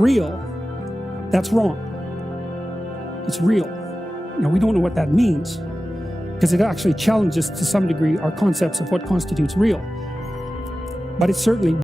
real, that's wrong. It's real. Now, we don't know what that means, because it actually challenges to some degree our concepts of what constitutes real. But it's certainly